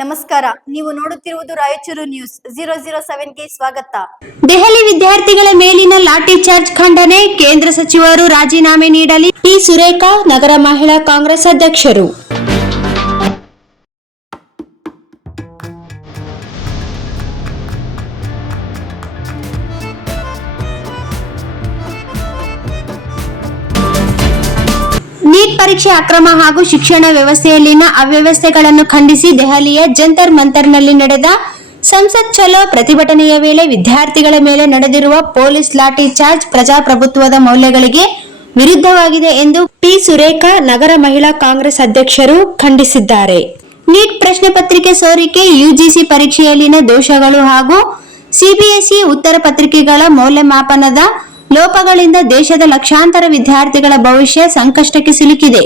ನಮಸ್ಕಾರ, ನೀವು ನೋಡುತ್ತಿರುವುದು ರಾಯಚೂರು ನ್ಯೂಸ್ 007ಗೆ ಸ್ವಾಗತ. ದೆಹಲಿ ವಿದ್ಯಾರ್ಥಿಗಳ ಮೇಲಿನ ಲಾಠಿ ಚಾರ್ಜ್ ಖಂಡನೆ, ಕೇಂದ್ರ ಸಚಿವರು ರಾಜೀನಾಮೆ ನೀಡಲಿ. ಟಿ. ಸುರೇಖಾ, ನಗರ ಮಹಿಳಾ ಕಾಂಗ್ರೆಸ್ ಅಧ್ಯಕ್ಷರು. ನೀಟ್ ಪರೀಕ್ಷೆ ಅಕ್ರಮ ಹಾಗೂ ಶಿಕ್ಷಣ ವ್ಯವಸ್ಥೆಯಲ್ಲಿನ ಅವ್ಯವಸ್ಥೆಗಳನ್ನು ಖಂಡಿಸಿ ದೆಹಲಿಯ ಜಂತರ್ ಮಂತರ್ನಲ್ಲಿ ನಡೆದ ಸಂಸತ್ ಚಲೋ ಪ್ರತಿಭಟನೆಯ ವೇಳೆ ವಿದ್ಯಾರ್ಥಿಗಳ ಮೇಲೆ ನಡೆದಿರುವ ಪೊಲೀಸ್ ಲಾಠಿ ಚಾರ್ಜ್ ಪ್ರಜಾಪ್ರಭುತ್ವದ ಮೌಲ್ಯಗಳಿಗೆ ವಿರುದ್ಧವಾಗಿದೆ ಎಂದು ಟಿ. ಸುರೇಖಾ, ನಗರ ಮಹಿಳಾ ಕಾಂಗ್ರೆಸ್ ಅಧ್ಯಕ್ಷರು ಖಂಡಿಸಿದ್ದಾರೆ. ನೀಟ್ ಪ್ರಶ್ನೆ ಪತ್ರಿಕೆ ಸೋರಿಕೆ, ಯುಜಿಸಿ ಪರೀಕ್ಷೆಯಲ್ಲಿನ ದೋಷಗಳು ಹಾಗೂ ಸಿಬಿಎಸ್ಇ ಉತ್ತರ ಪತ್ರಿಕೆಗಳ ಮೌಲ್ಯಮಾಪನದ ಲೋಪಗಳಿಂದ ದೇಶದ ಲಕ್ಷಾಂತರ ವಿದ್ಯಾರ್ಥಿಗಳ ಭವಿಷ್ಯ ಸಂಕಷ್ಟಕ್ಕೆ ಸಿಲುಕಿದೆ.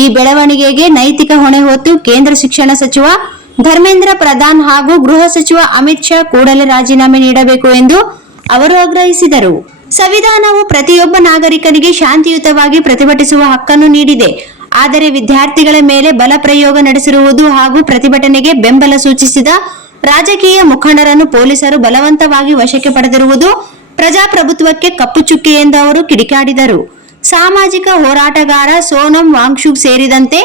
ಈ ಬೆಳವಣಿಗೆಗೆ ನೈತಿಕ ಹೊಣೆ ಹೊತ್ತು ಕೇಂದ್ರ ಶಿಕ್ಷಣ ಸಚಿವ ಧರ್ಮೇಂದ್ರ ಪ್ರಧಾನ್ ಹಾಗೂ ಗೃಹ ಸಚಿವ ಅಮಿತ್ ಶಾ ಕೂಡಲೇ ರಾಜೀನಾಮೆ ನೀಡಬೇಕು ಎಂದು ಅವರು ಆಗ್ರಹಿಸಿದರು. ಸಂವಿಧಾನವು ಪ್ರತಿಯೊಬ್ಬ ನಾಗರಿಕನಿಗೆ ಶಾಂತಿಯುತವಾಗಿ ಪ್ರತಿಭಟಿಸುವ ಹಕ್ಕನ್ನು ನೀಡಿದೆ. ಆದರೆ ವಿದ್ಯಾರ್ಥಿಗಳ ಮೇಲೆ ಬಲ ಪ್ರಯೋಗ ನಡೆಸಿರುವುದು ಹಾಗೂ ಪ್ರತಿಭಟನೆಗೆ ಬೆಂಬಲ ಸೂಚಿಸಿದ ರಾಜಕೀಯ ಮುಖಂಡರನ್ನು ಪೊಲೀಸರು ಬಲವಂತವಾಗಿ ವಶಕ್ಕೆ ಪಡೆದಿರುವುದು ಪ್ರಜಾಪ್ರಭುತ್ವಕ್ಕೆ ಕಪ್ಪು ಚುಕ್ಕೆ ಎಂದು ಅವರು ಕಿಡಿಕಾರಿದರು. ಸಾಮಾಜಿಕ ಹೋರಾಟಗಾರ ಸೋನಂ ವಾಂಗ್ಚುಕ್ ಸೇರಿದಂತೆ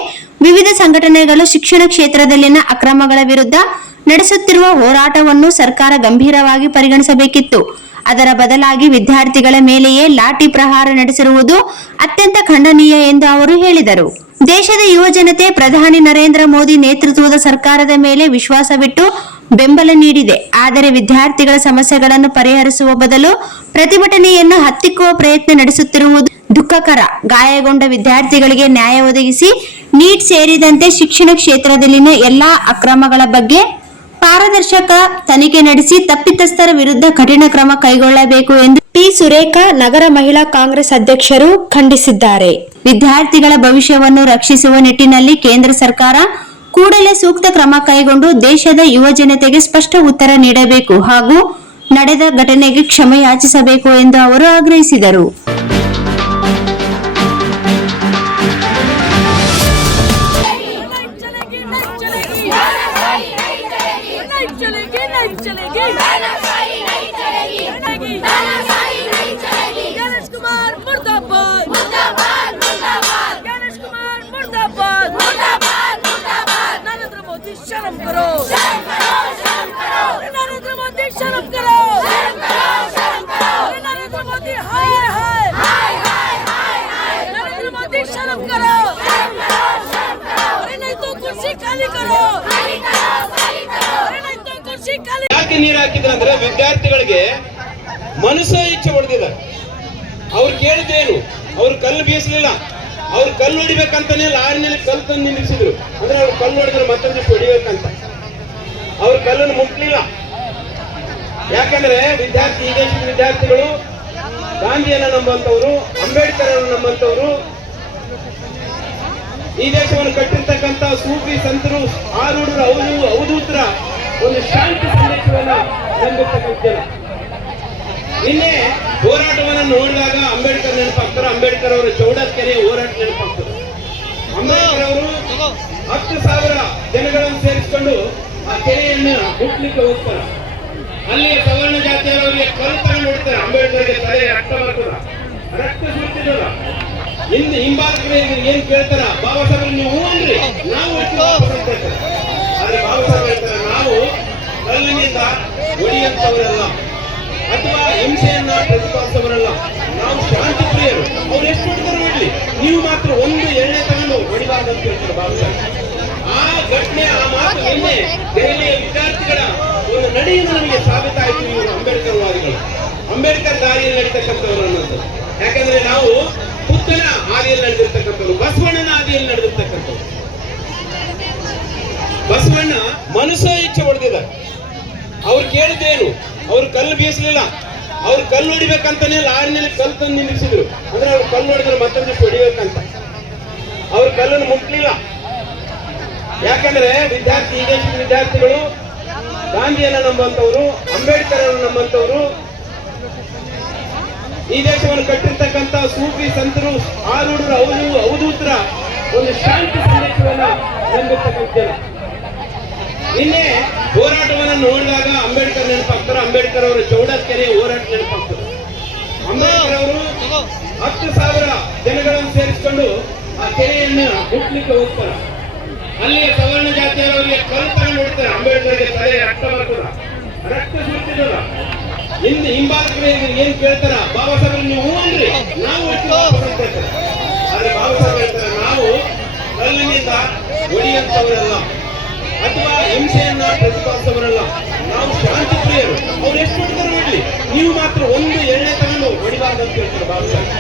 ವಿವಿಧ ಸಂಘಟನೆಗಳು ಶಿಕ್ಷಣ ಕ್ಷೇತ್ರದಲ್ಲಿನ ಅಕ್ರಮಗಳ ವಿರುದ್ಧ ನಡೆಸುತ್ತಿರುವ ಹೋರಾಟವನ್ನು ಸರ್ಕಾರ ಗಂಭೀರವಾಗಿ ಪರಿಗಣಿಸಬೇಕಿತ್ತು. ಅದರ ಬದಲಾಗಿ ವಿದ್ಯಾರ್ಥಿಗಳ ಮೇಲೆಯೇ ಲಾಠಿ ಪ್ರಹಾರ ನಡೆಸಿರುವುದು ಅತ್ಯಂತ ಖಂಡನೀಯ ಎಂದು ಅವರು ಹೇಳಿದರು. ದೇಶದ ಯುವ ಜನತೆ ಪ್ರಧಾನಿ ನರೇಂದ್ರ ಮೋದಿ ನೇತೃತ್ವದ ಸರ್ಕಾರದ ಮೇಲೆ ವಿಶ್ವಾಸವಿಟ್ಟು ಬೆಂಬಲ ನೀಡಿದೆ. ಆದರೆ ವಿದ್ಯಾರ್ಥಿಗಳ ಸಮಸ್ಯೆಗಳನ್ನು ಪರಿಹರಿಸುವ ಬದಲು ಪ್ರತಿಭಟನೆಯನ್ನು ಹತ್ತಿಕ್ಕುವ ಪ್ರಯತ್ನ ನಡೆಸುತ್ತಿರುವುದು ದುಃಖಕರ. ಗಾಯಗೊಂಡ ವಿದ್ಯಾರ್ಥಿಗಳಿಗೆ ನ್ಯಾಯ ಒದಗಿಸಿ ನೀಟ್ ಸೇರಿದಂತೆ ಶಿಕ್ಷಣ ಕ್ಷೇತ್ರದಲ್ಲಿನ ಎಲ್ಲಾ ಅಕ್ರಮಗಳ ಬಗ್ಗೆ ಪಾರದರ್ಶಕ ತನಿಖೆ ನಡೆಸಿ ತಪ್ಪಿತಸ್ಥರ ವಿರುದ್ಧ ಕಠಿಣ ಕ್ರಮ ಕೈಗೊಳ್ಳಬೇಕು ಎಂದು ಟಿ. ಸುರೇಖಾ, ನಗರ ಮಹಿಳಾ ಕಾಂಗ್ರೆಸ್ ಅಧ್ಯಕ್ಷರು ಖಂಡಿಸಿದ್ದಾರೆ. ವಿದ್ಯಾರ್ಥಿಗಳ ಭವಿಷ್ಯವನ್ನು ರಕ್ಷಿಸುವ ನಿಟ್ಟಿನಲ್ಲಿ ಕೇಂದ್ರ ಸರ್ಕಾರ ಕೂಡಲೇ ಸೂಕ್ತ ಕ್ರಮ ಕೈಗೊಂಡು ದೇಶದ ಯುವ ಜನತೆಗೆ ಸ್ಪಷ್ಟ ಉತ್ತರ ನೀಡಬೇಕು ಹಾಗೂ ನಡೆದ ಘಟನೆಗೆ ಕ್ಷಮೆ ಯಾಚಿಸಬೇಕು ಎಂದು ಅವರು ಆಗ್ರಹಿಸಿದರು. शर्म करो, नरेंद्र मोदी शर्म करो, नरेंद्र मोदी हाय हाय हाय हाय, नरेंद्र मोदी शर्म करो, नहीं तो कुर्सी खाली करो, नहीं तो कुर्सी खाली. ಯಾಕೆ ನೀರು ಹಾಕಿದ್ರಂದ್ರೆ ವಿದ್ಯಾರ್ಥಿಗಳಿಗೆ ಮನಸ್ಸು ಇಚ್ಛೆ ಹೊಡೆದಿದೆ. ಅವ್ರು ಕೇಳಿದ್ದೇನು, ಅವ್ರು ಕಲ್ಲು ಬೀಸಲಿಲ್ಲ, ಅವ್ರು ಕಲ್ಲು ಹೊಡಿಬೇಕಂತಾನೆ ಲಾರಿನಲ್ಲಿ ಕಲ್ಲು ತಂದು ನಿಲ್ಲಿಸಿದ್ರು. ಅಂದ್ರೆ ಅವ್ರು ಕಲ್ಲು ಹೊಡೆದ್ರೆ ಮತ್ತೊಂದಿಷ್ಟು ಹೊಡಿಬೇಕಂತ ಅವ್ರು ಕಲ್ಲನ್ನು ಮುಟ್ಲಿಲ್ಲ. ಯಾಕಂದ್ರೆ ಈ ದೇಶದ ವಿದ್ಯಾರ್ಥಿಗಳು ಗಾಂಧಿಯನ್ನ ನಂಬಂತವ್ರು, ಅಂಬೇಡ್ಕರ್ ಅನ್ನು ನಂಬಂತವ್ರು, ಈ ದೇಶವನ್ನು ಕಟ್ಟಿರ್ತಕ್ಕಂಥ ಸೂಫಿ ಸಂತರು, ಆರೂಢರ ಅವಧೂತರ ಒಂದು ಶಾಂತಿ ಸಂದೇಶವನ್ನ ನಂಬಿರ್ತಕ್ಕಂಥ ಜನ. ನಿನ್ನೆ ಹೋರಾಟವನ್ನು ನೋಡಿದಾಗ ಅಂಬೇಡ್ಕರ್ ನೆನಪಾಗ್ತಾರೆ. ಅಂಬೇಡ್ಕರ್ ಅವರ ಚೌಡಕೆರೆ ಹೋರಾಟ ನೆನಪಾಗ್ತದೆ. ಅಂಬೇಡ್ಕರ್ ಅವರು 10,000 ಜನಗಳನ್ನು ಸೇರಿಸಿಕೊಂಡು ಆ ಕೆರೆಯನ್ನು ಮುಟ್ಲಿಕ್ಕೆ ಹೋಗ್ತಾರೆ. ಅಲ್ಲಿಯ ಸವರ್ಣ ಜಾತಿಯವರಿಗೆ ಕಲ್ಪನೆ ನೋಡ್ತಾರೆ. ಅಂಬೇಡ್ಕರ್ಗೆ ತಲೆ ರಕ್ತ ಬರ್ತದ, ರಕ್ತ ಸುರಿತಿದಲ್ಲ. ಹಿಂಬಾಲಕರು ಏನ್ ಕೇಳ್ತಾರ, ಬಾಬಾ ಸಾಹೇಬ್ ನೀವು ಅಂದ್ರಿ, ನಾವು ಆದ್ರೆ ಬಾಬಾ ಸಾಹೇಬ್ ಹೇಳ್ತಾರ, ನಾವು ಕಲ್ಲಿನಿಂದ ಹೊಡಿಯಂತವರಲ್ಲ ಅಥವಾ ಹಿಂಸೆಯನ್ನ ಪ್ರತಿಪಾದಿಸವರಲ್ಲ, ನಾವು ಶಾಂತಿ ಪ್ರಿಯರು. ಅವ್ರು ಎಷ್ಟು ಹೊಡೆದರು ಬಿಡ್ಲಿ, ನೀವು ಮಾತ್ರ ಒಂದು ಎಣ್ಣೆ ತಗೊಂಡು ಹೊಡಿಬಾರ್ದು ಅಂತ ಹೇಳ್ತಾರೆ ಬಾಬಾ ಸಾಹೇಬ್. ಆ ಘಟನೆ, ಆ ಮಾತು ನಿನ್ನೆ ದೆಹಲಿಯ ವಿದ್ಯಾರ್ಥಿಗಳ ಒಂದು ನಡೆಯಿಂದ ನಮಗೆ ಸಾಬೀತಾಯಿತು. ಇವರು ಅಂಬೇಡ್ಕರ್ ವಾದಿಗಳು, ಅಂಬೇಡ್ಕರ್ ದಾರಿಯಲ್ಲಿ ನಡೀತಕ್ಕಂಥವ್ರು ಅನ್ನೋದು. ಯಾಕಂದ್ರೆ ನಾವು ಬುದ್ಧನ ಹಾದಿಯಲ್ಲಿ ನಡೆದಿರ್ತಕ್ಕಂಥವ್ರು, ಬಸವಣ್ಣನ ಹಾದಿಯಲ್ಲಿ ನಡೆದಿರ್ತಕ್ಕಂಥವ್ರು. ಬಸವಣ್ಣ ಮನಸ್ಸು ಇಚ್ಛೆ ಹೊಡೆದಿದ್ದಾರೆ. ಅವ್ರು ಕೇಳಿದ್ದೇನು, ಅವ್ರು ಕಲ್ಲು ಬೀಸಲಿಲ್ಲ, ಅವ್ರು ಕಲ್ಲು ಹೊಡಿಬೇಕಂತಾನೆ ಲಾರಿನಲ್ಲಿ ಕಲ್ಲು ತಂದು ನಿಲ್ಲಿಸಿದ್ರು. ಅಂದ್ರೆ ಅವ್ರು ಕಲ್ಲು ಹೊಡೆದ್ರೆ ಮತ್ತೊಂದಿಷ್ಟು ಹೊಡಿಬೇಕಂತ ಅವ್ರು ಕಲ್ಲನ್ನು ಮುಟ್ಲಿಲ್ಲ. ಯಾಕಂದ್ರೆ ಈ ದೇಶದ ವಿದ್ಯಾರ್ಥಿಗಳು ಗಾಂಧಿಯನ್ನ ನಂಬಂತವ್ರು, ಅಂಬೇಡ್ಕರ್ ಅನ್ನು ನಂಬಂತವ್ರು, ಈ ದೇಶವನ್ನು ಕಟ್ಟಿರ್ತಕ್ಕಂಥ ಸೂಫಿ ಸಂತರು, ಆರೂಢರ ಅವಧೂತರ ಒಂದು ಶಾಂತಿ ಸಂದೇಶವನ್ನ ನಂಬಿರ್ತಕ್ಕಂಥ ಜನ. ನಿನ್ನೆ ಹೋರಾಟವನ್ನ ನೋಡಿದಾಗ ಅಂಬೇಡ್ಕರ್ ನೆನಪಾಗ್ತಾರೆ. ಅಂಬೇಡ್ಕರ್ ಅವರ ಚೌಡಸ್ಕೆರೆಯ ಹೋರಾಟ ನೆನಪಾಗ್ತದೆ. ಅಂಬೇಡ್ಕರ್ ಅವರು 10,000 ಜನಗಳನ್ನು ಸೇರಿಸಿಕೊಂಡು ಆ ಕೆರೆಯನ್ನ ಮುಟ್ಲಿಕ್ಕೆ ಹೋಗ್ತಾರೆ. ಅಲ್ಲಿಯ ಸವರ್ಣ ಜಾತಿಯವರಿಗೆ ಕಲ್ಲು ತಗೊಂಡು ಹೊಡ್ತಾರೆ. ಅಂಬೇಡ್ಕರ್ಗೆ ತಲೆ ರಕ್ತ ಬರ್ತದ, ರಕ್ತ ಸುರಿತಿದಲ್ಲ. ಹಿಂಬಾಲಕರು ಏನ್ ಕೇಳ್ತಾರ, ಬಾಬಾ ಸಾಹೇಬ್ ನೀವು ಹೂ ಅಂದ್ರಿ, ನಾವು ಹೇಳ್ತಾರೆ. ಆದ್ರೆ ಬಾಬಾ ಸಾಹೇಬ್ ಹೇಳ್ತಾರೆ, ನಾವು ಕಲ್ಲಿನಿಂದ ಹೊಡೆಯುವಂತವರಲ್ಲ ಅಥವಾ ಹಿಂಸೆಯನ್ನ ಪ್ರತಿಪಾದಿಸವರಲ್ಲ, ನಾವು ಶಾಂತಿ ಪ್ರಿಯರು. ಅವ್ರು ಎಷ್ಟು ಹೊಡಿತಾರೆ ಮಾಡಲಿ, ನೀವು ಮಾತ್ರ ಒಂದು ಎಣ್ಣೆ ತಗೊಂಡು ಹೊಡಿಬಾರ್ದು ಅಂತ ಹೇಳ್ತಾರೆ ಬಾಬಾ ಸಾಹೇಬ್.